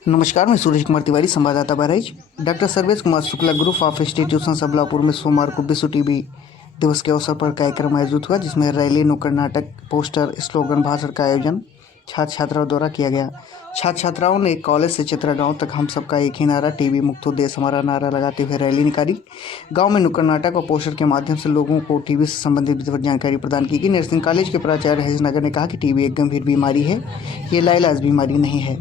नमस्कार, मैं सूरज कुमार तिवारी, संवाददाता Bahraich. Doctor Sarvesh Kumar Shukla group of institution Sabalapur में सोमवार को विश्व टीबी दिवस के अवसर पर कार्यक्रम आयोजित हुआ, जिसमें रैली, नुक्कड़ नाटक, पोस्टर, स्लोगन, भाषण का आयोजन छात्र छात्राओं द्वारा किया गया। छात्र छात्राओं ने कॉलेज से चित्रा गांव तक हम सबका एक ही नारा, टीबी मुक्त हो देश हमारा नारा लगाते हुए रैली निकाली। गांव में नुक्कड़ नाटक और पोस्टर के माध्यम से लोगों को टीबी से संबंधित जानकारी प्रदान की गई। नर्सिंग कॉलेज के प्राचार्य हरीशनगर ने कहा कि टीबी एक गंभीर बीमारी है, ये लाइलाज बीमारी नहीं है।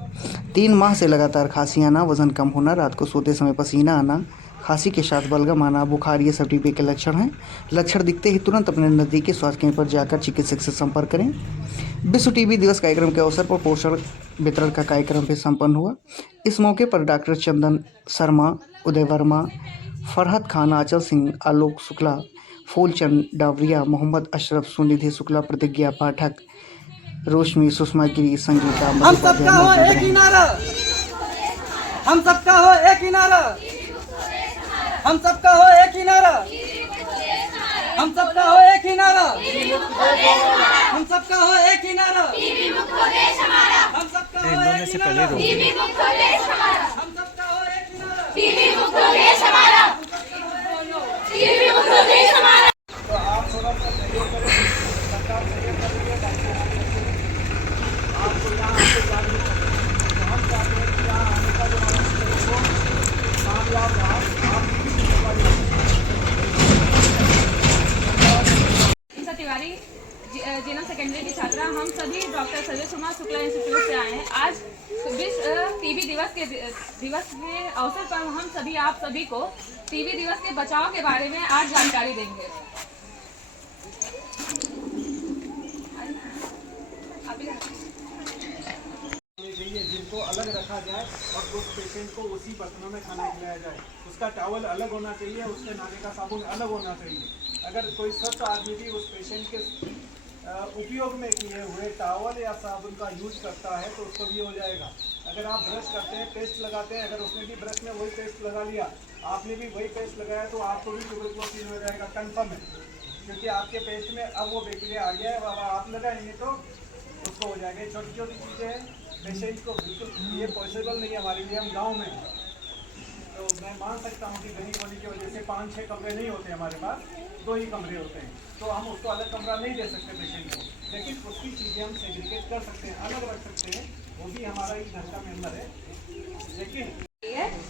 3 माह से लगातार खांसी आना, वजन कम होना, रात को सोते समय पसीना आना, खांसी के साथ बलगम आना, बुखार, ये सब टीबी के लक्षण हैं। लक्षण दिखते ही तुरंत अपने नज़दीकी स्वास्थ्य केंद्र पर जाकर चिकित्सक से संपर्क करें। विश्व टीबी दिवस कार्यक्रम के अवसर पर पोस्टर वितरण का कार्यक्रम भी संपन्न हुआ। इस मौके पर डॉक्टर चंदन शर्मा, उदय वर्मा, फरहत खान, आंचल सिंह, आलोक शुक्ला, फूलचंद डावरिया, मोहम्मद अशरफ, सुनिधि शुक्ला, प्रतिज्ञा पाठक, रोशनी, सुषमा गिरी, संगीता, हम सबका हो एक ही नारा, हम सबका हो एक ही नारा, हम सबका हो एक ही नारा, हम सबका हो एक ही नारा, हम सबका हो एक ही नारा, हम सबका हो एक ही नारा, हम सबका हो एक ही नारा, टीबी मुक्त हो देश हमारा, टीबी मुक्त हो देश हमारा। तो आप थोड़ा सा सहयोग करें, सरकार सहयोग करेंगे, आपको यहाँ आके जागरूक करें। तो हम चाहते हैं कि यहाँ आने का जो कामयाब रहा, आप तिवारी जीना सेकेंडरी की छात्रा, हम सभी डॉक्टर सर्वेश कुमार शुक्ला इंस्टीट्यूट से आए हैं। आज विश्व टीबी दिवस के अवसर पर हम सभी आप सभी को टीबी दिवस के बचाव के बारे में आज जानकारी देंगे। जिनको अलग रखा जाए और उस पेशेंट को उसी बर्तनों में खाना खिलाया जाए। उसका टॉवल अलग होना चाहिए, उसके नहाने का साबुन अलग होना चाहिए। अगर कोई स्वस्थ आदमी भी उस पेशेंट के उपयोग में किए हुए टॉवल या साबुन का यूज करता है तो उसको भी हो जाएगा। अगर आप ब्रश करते हैं, पेस्ट लगाते हैं, अगर उसने भी ब्रश में वही पेस्ट लगा लिया, आपने भी वही पेस्ट लगाया, तो आपको भी ट्यूबरकुलोसिस हो जाएगा, कंफर्म है। क्योंकि आपके पेस्ट में अब वो बैक्टीरिया आ गया है, अब आप लगाएंगे तो उसको हो जाएगा। छोटी छोटी चीज़ें हैं, पेशेंट को बिल्कुल ये पॉसिबल नहीं है हमारे लिए, हम गांव में तो मैं मान सकता हूँ कि गरीब होने की वजह से 5-6 कमरे नहीं होते हमारे पास, 2 ही कमरे होते हैं, तो हम उसको अलग कमरा नहीं दे सकते पेशेंट को, लेकिन उसकी चीज़ें हम सेग्रीगेट कर सकते हैं, अलग रख सकते हैं, वो भी हमारा एक घर का मेम्बर है। लेकिन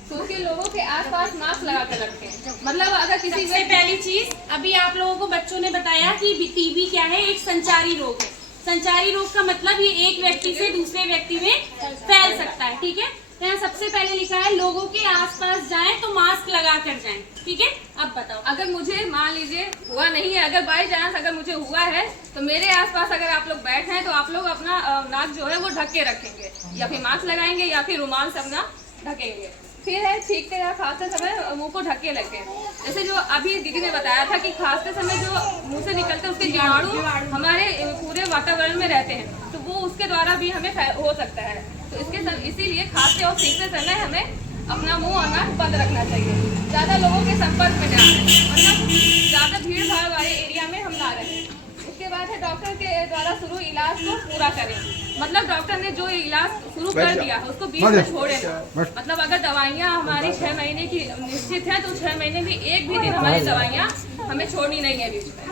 तो उसके लोगों के आसपास मास्क लगा कर रखें। मतलब अगर किसी सबसे पहली चीज, अभी आप लोगों को बच्चों ने बताया कि टीबी क्या है, एक संचारी रोग है। संचारी रोग का मतलब ये एक व्यक्ति से दूसरे व्यक्ति में फैल सकता है, ठीक है। तो यहाँ सबसे पहले लिखा है लोगों के आसपास जाएं तो मास्क लगा कर जाएं, ठीक है। अब बताओ, अगर मुझे मान लीजिए हुआ नहीं है, अगर बाई चांस अगर मुझे हुआ है तो मेरे आसपास अगर आप लोग बैठे हैं तो आप लोग अपना नाक जो है वो ढक के रखेंगे, या फिर मास्क लगाएंगे या फिर रुमाल से अपना ढकेंगे। फिर है छींकते या खांसते समय मुंह को ढक के रखें। जैसे जो अभी दीदी ने बताया था कि खांसते समय जो मुंह से निकलते हैं उसके जीवाणु हमारे पूरे वातावरण में रहते हैं, तो वो उसके द्वारा भी हमें हो सकता है। तो इसीलिए खांसते और छींकते समय हमें अपना मुंह और नाक बंद रखना चाहिए, ज़्यादा लोगों के संपर्क में ना आए, मतलब ज़्यादा भीड़ भाड़ वाले एरिया में हम ना रहें। उसके बाद है डॉक्टर के द्वारा शुरू इलाज को पूरा करें। मतलब डॉक्टर ने जो इलाज शुरू कर दिया उसको बीच में छोड़े ना। मतलब अगर दवाइयाँ हमारी 6 महीने की निश्चित है तो 6 महीने में एक भी दिन हमारी दवाइयाँ हमें छोड़नी नहीं है बीच में।